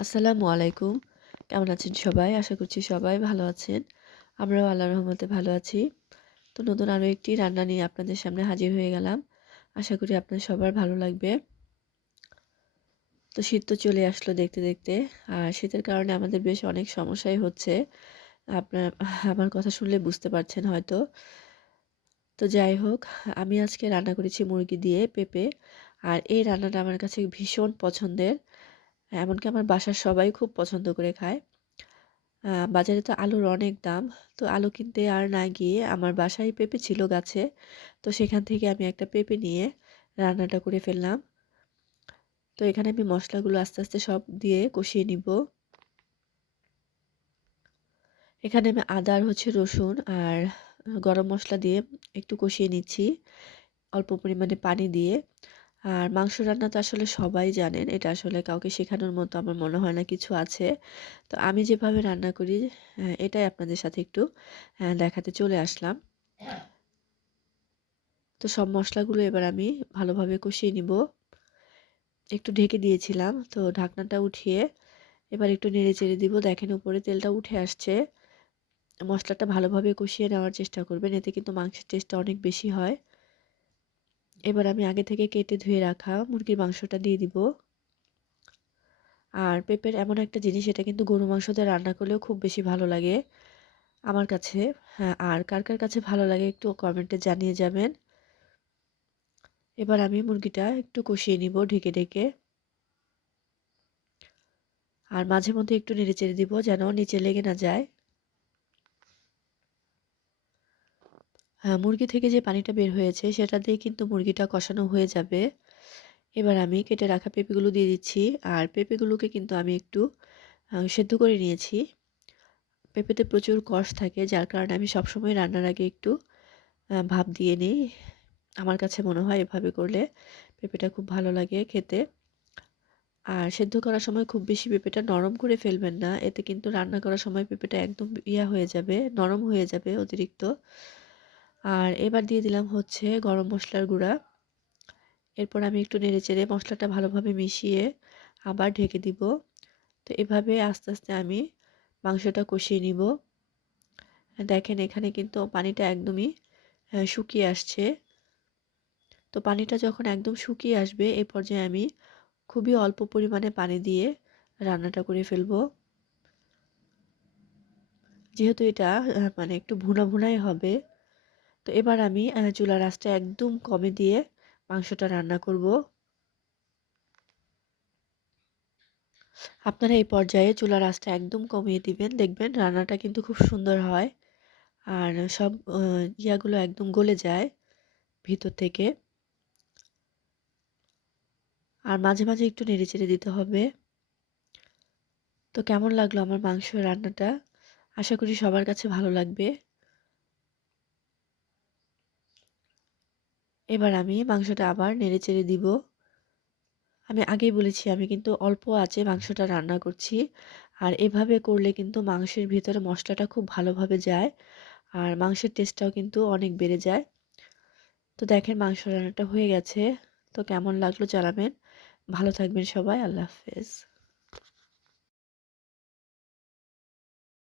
আসসালামু আলাইকুম। কেমন আছেন সবাই? আশা করছি সবাই ভালো আছেন। আমরাও আল্লাহর রহমতে ভালো আছি। তো নতুন আরো একটি রান্না নিয়ে আপনাদের সামনে হাজির হয়ে গেলাম। আশা করি আপনার সবার ভালো লাগবে। তো শীত তো চলে আসলো দেখতে, দেখতে। আর শীতের কারণে আমাদের বেশ অনেক সমস্যাই হচ্ছে। আপনার আমার কথা শুনলে বুঝতে পারছেন হয়তো। তো যাই হোক, আমি আজকে রান্না করেছি মুরগি দিয়ে পেঁপে। আর এই রান্নাটা আমার কাছে ভীষণ পছন্দের। এমনকি আমার বাসার সবাই খুব পছন্দ করে খায়। বাজারে তো আলুর অনেক দাম। তো আলু কিনতে আর না গিয়ে আমার বাসায় পেঁপে ছিল গাছে। তো সেখান থেকে আমি একটা পেঁপে নিয়ে রান্নাটা করে ফেললাম। তো এখানে আমি মশলাগুলো আস্তে, আস্তে সব দিয়ে কষিয়ে নিব। এখানে আমি আদা আর রসুন আর গরম মসলা দিয়ে একটু কষিয়ে নিচ্ছি অল্প পরিমাণে পানি দিয়ে। আর মাংস রান্না তো আসলে সবাই জানেন। এটা আসলে কাউকে শেখানোর মতো আমার মনে হয় না কিছু আছে। তো আমি যেভাবে রান্না করি এটাই আপনাদের সাথে একটু দেখাতে চলে আসলাম। তো সব মসলাগুলো এবার আমি ভালোভাবে কষিয়ে নিব। একটু ঢেকে দিয়েছিলাম। তো ঢাকনাটা উঠিয়ে এবার একটু নেড়েচেড়ে দিব। দেখেন উপরে তেলটা উঠে আসছে। মসলাটা ভালোভাবে কষিয়ে নেওয়ার চেষ্টা করবেন। এতে কিন্তু মাংসের টেস্টটা অনেক বেশি হয়। এবার আমি আগে থেকে কেটে ধুয়ে রাখা মুরগির মাংসটা দিয়ে দিব। আর পেঁপের এমন একটা জিনিস, এটা কিন্তু গরু মাংস দিয়ে রান্না করলেও খুব বেশি ভালো লাগে আমার কাছে। হ্যাঁ, আর কার কার কাছে ভালো লাগে একটু কমেন্টে জানিয়ে যাবেন। এবার আমি মুরগিটা একটু কষিয়ে নিব ঢেকে ঢেকে। আর মাঝে মধ্যে একটু নেড়েচেড়ে দিব যেন নিচে লেগে না যায়। হ্যাঁ, মুরগি থেকে যে পানিটা বের হয়েছে সেটা দিয়ে কিন্তু মুরগিটা কষানো হয়ে যাবে। এবার আমি কেটে রাখা পেঁপেগুলো দিয়ে দিচ্ছি। আর পেঁপেগুলোকে কিন্তু আমি একটু সেদ্ধ করে নিয়েছি। পেঁপেতে প্রচুর কষ থাকে, যার কারণে আমি সবসময় রান্নার আগে একটু ভাপ দিয়ে নিই। আমার কাছে মনে হয় এভাবে করলে পেঁপেটা খুব ভালো লাগে খেতে। আর সেদ্ধ করার সময় খুব বেশি পেঁপেটা নরম করে ফেলবেন না। এতে কিন্তু রান্না করার সময় পেঁপেটা একদম হয়ে যাবে, নরম হয়ে যাবে অতিরিক্ত। আর এবার দিয়ে দিলাম গরম মসলার গুঁড়া। এরপর আমি একটু নেড়েচেড়ে মসলাটা ভালোভাবে মিশিয়ে আবার ঢেকে দিব। তো এভাবে আস্তে, আস্তে আমি মাংসটা কষিয়ে নিব। দেখেন এখানে কিন্তু পানিটা একদমই শুকিয়ে আসছে। তো পানিটা যখন একদম শুকিয়ে আসবে এ পর্যায়ে আমি খুবই অল্প পরিমাণে পানি দিয়ে রান্নাটা করে ফেলবো। যেহেতু এটা মানে একটু ভুনা ভুনাই হবে। তো এবার আমি চুলার আঁচটা একদম কমে দিয়ে মাংসটা রান্না করব। আপনারা এই পর্যায়ে চুলার আঁচটা একদম কমিয়ে দিবেন। দেখবেন রান্নাটা কিন্তু খুব সুন্দর হয়। আর সব ইয়াগুলো একদম গলে যায় ভিতর থেকে। আর মাঝে, মাঝে একটু নেড়েচেড়ে দিতে হবে। তো কেমন লাগলো আমার মাংস রান্নাটা? আশা করি সবার কাছে ভালো লাগবে। এবার আমি মাংসটা আবার নেড়েচেড়ে দিব। আমি আগেই বলেছি আমি কিন্তু অল্প আঁচে মাংসটা রান্না করছি। আর এভাবে করলে কিন্তু মাংসের ভিতরে মসলাটা খুব ভালোভাবে যায়। আর মাংসের টেস্টটাও কিন্তু অনেক বেড়ে যায়। তো দেখেন মাংস রান্নাটা হয়ে গেছে। তো কেমন লাগলো জানাবেন। ভালো থাকবেন সবাই। আল্লাহ হাফেজ।